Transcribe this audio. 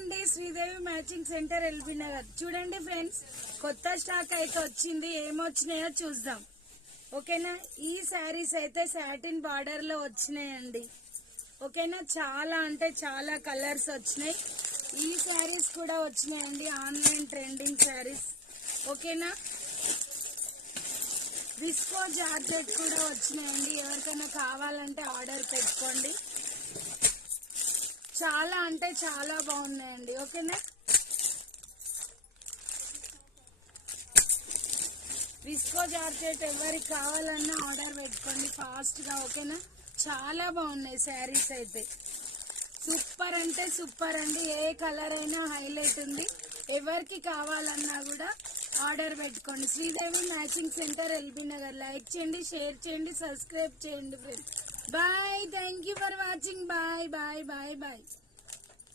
అండి, Sridevi matching centre LB Nagar. చూడండి friends, కొత్త స్టాక్ అయితే వచ్చింది. ఏమొచ్చినాయో చూద్దాం. ఓకేనా, ఈ శారీస్ అయితే సాటిన్ బార్డర్ లో వచ్చినాయండి. ఓకేనా, చాలా అంటే చాలా కలర్స్ వచ్చినాయి. ఈ శారీస్ కూడా వచ్చినాయండి, ఆన్లైన్ ట్రెండింగ్ శారీస్. ఓకేనా, విస్కో జార్జెట్ కూడా వచ్చినాయండి. ఎవరికైనా కావాలంటే ఆర్డర్ పెట్టుకోండి. చాలా అంటే చాలా బాగున్నాయండి. ఓకేనా, విస్కో జార్జెట్ ఎవరికి కావాలన్నా ఆర్డర్ పెట్టుకోండి ఫాస్ట్ గా. ఓకేనా, చాలా బాగున్నాయి శారీస్ అయితే. సూపర్ అంటే సూపర్ అండి. ఏ కలర్ అయినా హైలైట్ ఉంది. ఎవరికి కావాలన్నా కూడా ఆర్డర్ పెట్టుకోండి. Sridevi matching centre LB Nagar. Like చేయండి, షేర్ చేయండి, సబ్స్క్రైబ్ చేయండి friends. Bye, thank you for watching. Bye bye bye bye.